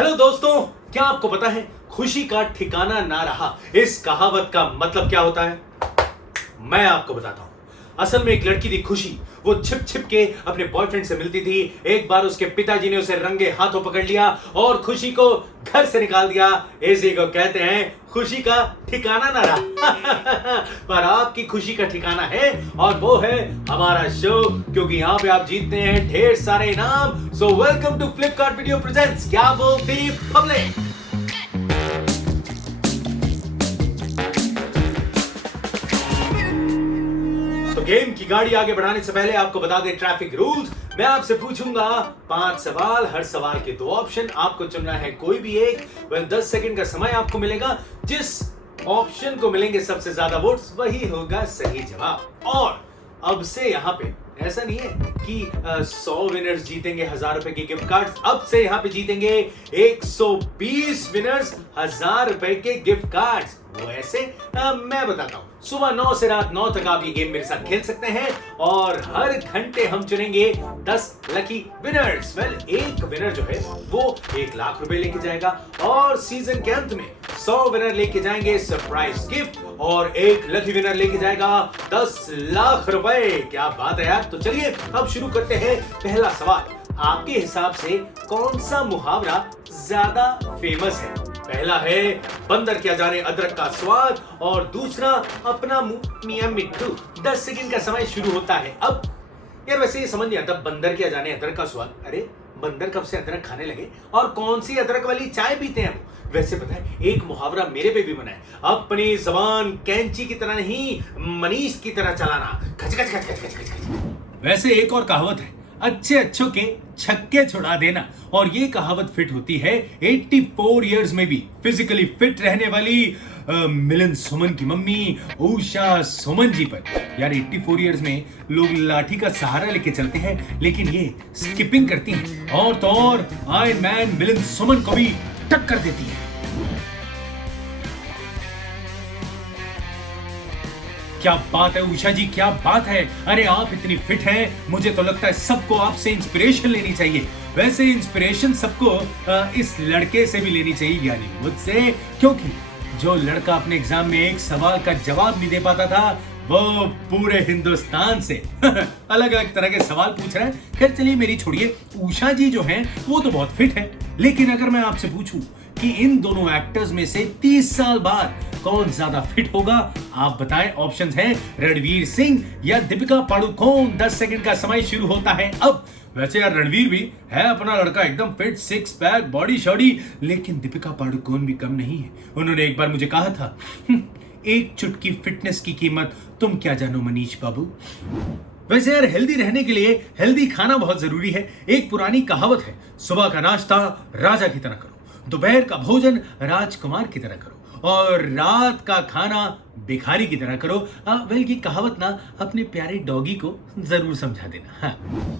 Hello दोस्तों, क्या आपको पता है खुशी का ठिकाना ना रहा इस कहावत का मतलब क्या होता है? मैं आपको बताता हूं। असल में एक लड़की थी खुशी। वो छिप छिप के अपने बॉयफ्रेंड से मिलती थी। एक बार उसके पिताजी ने उसे रंगे हाथों पकड़ लिया और खुशी को घर से निकाल दिया। इसी को कहते हैं खुशी का ठिकाना ना रहा। पर आपकी खुशी का ठिकाना है और वो है हमारा शो, क्योंकि यहाँ पे आप जीतते हैं ढेर सारे इनाम। So welcome to Flipkart video presents क्या बोलती पब्लिक। तो गेम की गाड़ी आगे बढ़ाने से पहले आपको बता दें ट्रैफिक रूल्स। मैं आपसे पूछूंगा 5 सवाल, हर सवाल के 2 ऑप्शन, आपको चुनना है कोई भी एक। 10 सेकंड का समय आपको मिलेगा। जिस ऑप्शन को मिलेंगे सबसे ज्यादा वोट्स वही होगा सही जवाब। और अब से यहाँ पे ऐसा नहीं है कि 100 विनर्स जीतेंगे 1000 रुपए की गिफ्ट कार्ड। अब से यहाँ पे जीतेंगे 120 विनर्स 1000 रुपए के गिफ्ट कार्ड्स। वो ऐसे मैं बताता हूं। सुबह 9 से रात 9 तक आप ये गेम मेरे साथ खेल सकते हैं और हर घंटे हम चुनेंगे 10 लकी विनर्स। एक विनर जो है वो 1 लाख रुपए लेके जाएगा और सीजन के अंत में 100 विनर लेके जाएंगे सरप्राइज गिफ्ट और 1 लकी विनर लेके जाएगा 10 लाख रुपए। क्या बात है यार। तो चलिए अब शुरू करते हैं। पहला सवाल, आपके हिसाब से कौन सा मुहावरा ज्यादा फेमस है? पहला है बंदर क्या जाने अदरक का स्वाद और दूसरा अपना मुंह मियां मिट्टू। 10 सेकंड का समय शुरू होता है अब। यार वैसे ये समझ नहीं आता, बंदर क्या जाने अदरक का स्वाद। अरे बंदर कब से अदरक खाने लगे और कौन सी अदरक वाली चाय पीते हैं वो? वैसे पता है एक मुहावरा मेरे पे भी बना है, अपनी जबान कैंची की तरह नहीं मनीष की तरह चलाना। खच खच खच खच खच खच। वैसे एक और कहावत है, अच्छे अच्छों के छक्के छुड़ा देना, और ये कहावत फिट होती है 84 इयर्स में भी फिजिकली फिट रहने वाली मिलन सुमन की मम्मी उषा सुमन जी पर। यार 84 इयर्स में लोग लाठी का सहारा लेके चलते हैं, लेकिन ये स्किपिंग करती हैं और तो और आयरन मैन मिलन सुमन को भी टक्कर देती है। क्या बात है उषा जी, क्या बात है। अरे आप इतनी फिट हैं, मुझे तो लगता है सबको आपसे इंस्पिरेशन लेनी चाहिए। वैसे इंस्पिरेशन सबको इस लड़के से भी लेनी चाहिए, यानी मुझसे, क्योंकि जो लड़का अपने एग्जाम में एक सवाल का जवाब नहीं दे पाता था वो पूरे हिंदुस्तान से अलग अलग तरह के सवाल पूछ रहा है। खैर चलिए मेरी छोड़िए, उषा जी जो हैं वो तो बहुत फिट है। लेकिन अगर मैं आपसे पूछूं कि इन दोनों एक्टर्स में से 30 साल बाद कौन ज्यादा फिट होगा, आप बताएं। ऑप्शंस हैं रणवीर सिंह या दीपिका पादुकोण। 10 सेकंड का समय शुरू होता है अब। वैसे यार रणवीर भी है अपना लड़का एकदम फिट, 6 पैक बॉडी शॉडी, लेकिन दीपिका पादुकोण भी कम नहीं है। उन्होंने एक बार मुझे कहा था, एक चुटकी फिटनेस की कीमत तुम क्या जानो मनीष बाबू। वैसे यार हेल्दी रहने के लिए हेल्दी खाना बहुत जरूरी है। एक पुरानी कहावत है, सुबह का नाश्ता राजा की तरह करो, दोपहर का भोजन राजकुमार की तरह करो और रात का खाना भिखारी की तरह करो। वेल की कहावत ना अपने प्यारे डॉगी को जरूर समझा देना। हाँ।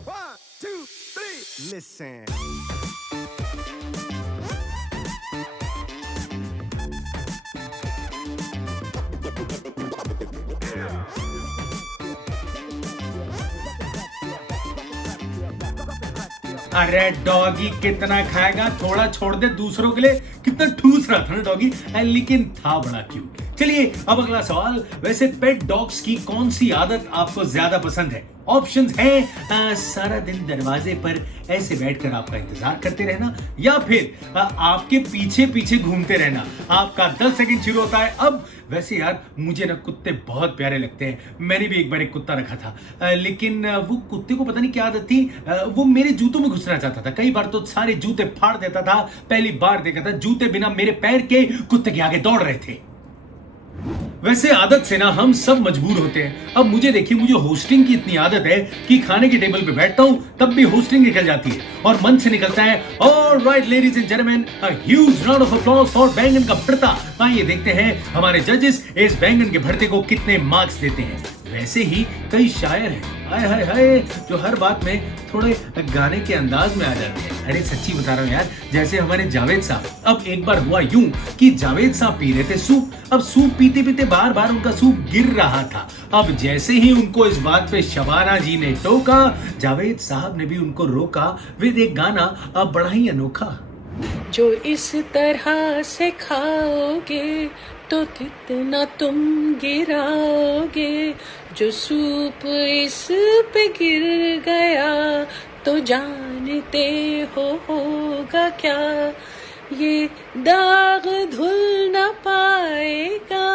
1 2 3 Listen. अरे डॉगी कितना खाएगा, थोड़ा छोड़ दे दूसरों के लिए। कितना ठूस रहा था ना डॉगी, लेकिन था बड़ा क्यूट। चलिए अब अगला सवाल, वैसे पेट डॉग्स की कौन सी आदत आपको ज्यादा पसंद है? ऑप्शंस हैं सारा दिन दरवाजे पर ऐसे बैठकर आपका इंतजार करते रहना या फिर आपके पीछे पीछे घूमते रहना। आपका 10 सेकंड शुरू होता है अब। वैसे यार मुझे ना कुत्ते बहुत प्यारे लगते हैं। मैंने भी एक बार एक कुत्ता रखा था, लेकिन वो कुत्ते को पता नहीं क्या आदत थी, वो मेरे जूतों में घुसना चाहता था। कई बार तो सारे जूते फाड़ देता था। पहली बार देखा था जूते बिना मेरे पैर के कुत्ते के आगे दौड़ रहे थे। वैसे आदत से ना हम सब मजबूर होते हैं। अब मुझे देखिए, मुझे होस्टिंग की इतनी आदत है कि खाने के टेबल पे बैठता हूं तब भी होस्टिंग निकल जाती है और मन से निकलता है। Alright ladies and gentleman, a huge round of applause for बैंगन का भरता। आइए देखते हैं हमारे जजेस इस बैंगन के भरते को कितने मार्क्स देते हैं। वैसे ही कई शायर हैं, हाय हाय हाय, जो हर बात में थोड़े गाने के अंदाज में आ जाते हैं। अरे सच्ची बता रहा हूँ यार, जैसे हमारे जावेद साहब। अब एक बार हुआ यूं कि जावेद साहब पी रहे थे सूप। अब सूप पीते पीते बार बार उनका सूप गिर रहा था। अब जैसे ही उनको इस बात पे शबाना जी ने टोका, जावेद साहब ने भी उनको रोका विद एक गाना अब बड़ा ही अनोखा। जो इस तरह से खाओगे तो कितना तुम गिराओगे, जो सूप इस पे गिर गया तो जानते हो होगा क्या, ये दाग धुल न पाएगा।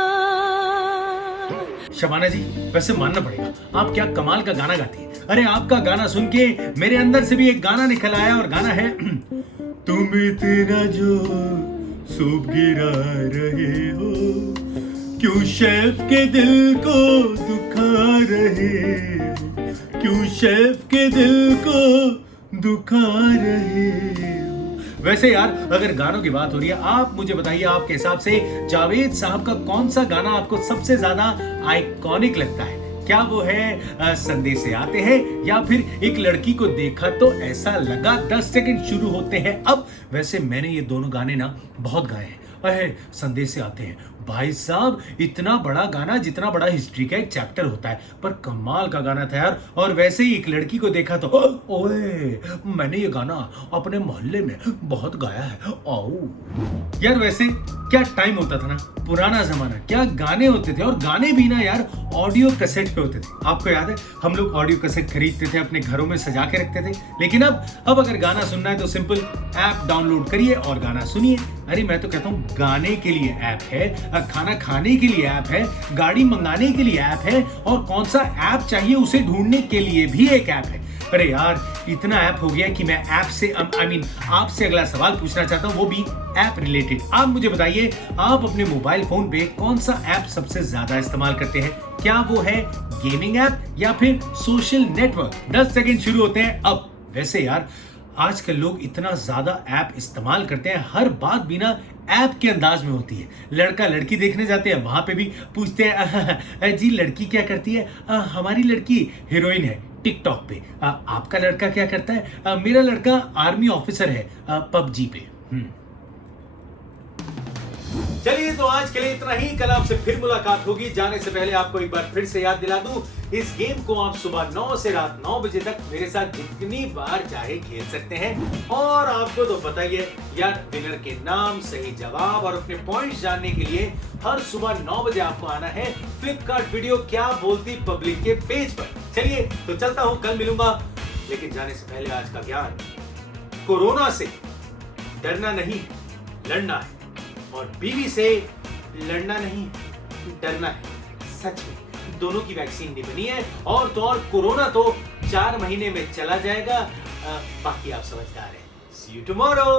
शबाना जी, वैसे मानना पड़ेगा आप क्या कमाल का गाना गाती है। अरे आपका गाना सुन के मेरे अंदर से भी एक गाना निकल आया और गाना है तुम इतना जो सूप गिरा रहे हो, क्यों शेफ के दिल को दुखा रहे हो, क्यों शेफ के दिल को दुखा रहे हो। वैसे यार अगर गानों की बात हो रही है, आप मुझे बताइए आपके हिसाब से जावेद साहब का कौन सा गाना आपको सबसे ज्यादा आइकॉनिक लगता है? क्या वो है संदेश से आते हैं, या फिर एक लड़की को देखा तो ऐसा लगा, 10 सेकंड शुरू होते हैं अब। वैसे मैंने ये दोनों गाने ना बहुत गाए हैं। अरे संदेश से आते हैं भाई साहब, इतना बड़ा गाना, जितना बड़ा हिस्ट्री का एक चैप्टर होता है, पर कमाल का गाना था यार। और वैसे ही एक लड़की को देखा तो ओए, मैंने ये गाना अपने मोहल्ले में बहुत गाया है। आओ यार, वैसे क्या टाइम होता था ना, पुराना जमाना, क्या गाने होते थे। और गाने भी ना यार ऑडियो कैसेट पे होते थे। आपको याद है हम लोग ऑडियो कैसेट खरीदते थे, अपने घरों में सजा के रखते थे। लेकिन अब अगर गाना सुनना है तो सिंपल ऐप डाउनलोड करिए और गाना सुनिए। अरे मैं तो कहता हूँ गाने के लिए ऐप है, खाना खाने के लिए ऐप है, गाड़ी मंगाने के लिए ऐप है, और कौन सा ऐप चाहिए उसे ढूंढने के लिए भी एक ऐप है। अरे यार इतना ऐप हो गया कि मैं ऐप से आपसे अगला सवाल पूछना चाहता हूँ, वो भी ऐप रिलेटेड। आप मुझे बताइए आप अपने मोबाइल फोन पे कौन सा ऐप सबसे ज्यादा इस्तेमाल करते हैं? क्या वो है गेमिंग ऐप या फिर सोशल नेटवर्क? 10 सेकंड शुरू होते हैं अब। वैसे यार आजकल लोग इतना ज्यादा ऐप इस्तेमाल करते हैं, हर बात बिना ऐप के अंदाज में होती है। लड़का लड़की देखने जाते हैं, वहां पे भी पूछते हैं जी लड़की क्या करती है? हमारी लड़की हीरोइन है टिकटॉक पे। आपका लड़का क्या करता है? मेरा लड़का आर्मी ऑफिसर है पबजी पे। चलिए तो आज के लिए इतना ही। कल आपसे फिर मुलाकात होगी। जाने से पहले आपको एक बार फिर से याद दिला दूं, इस गेम को आप सुबह 9 से रात 9 बजे तक मेरे साथ जितनी बार चाहे खेल सकते हैं। और आपको तो पता ही है यार, विनर के नाम, सही जवाब और अपने पॉइंट्स जानने के लिए हर सुबह 9 बजे आपको आना है फ्लिपकार्ट वीडियो क्या बोलती पब्लिक के पेज पर। चलिए तो चलता हूं, कल मिलूंगा। लेकिन जाने से पहले आज का ज्ञान, कोरोना से डरना नहीं लड़ना है, और बीवी से लड़ना नहीं डरना है। सच में दोनों की वैक्सीन नहीं बनी है, और तो और कोरोना तो 4 महीने में चला जाएगा। बाकी आप समझदार हैं। See you tomorrow.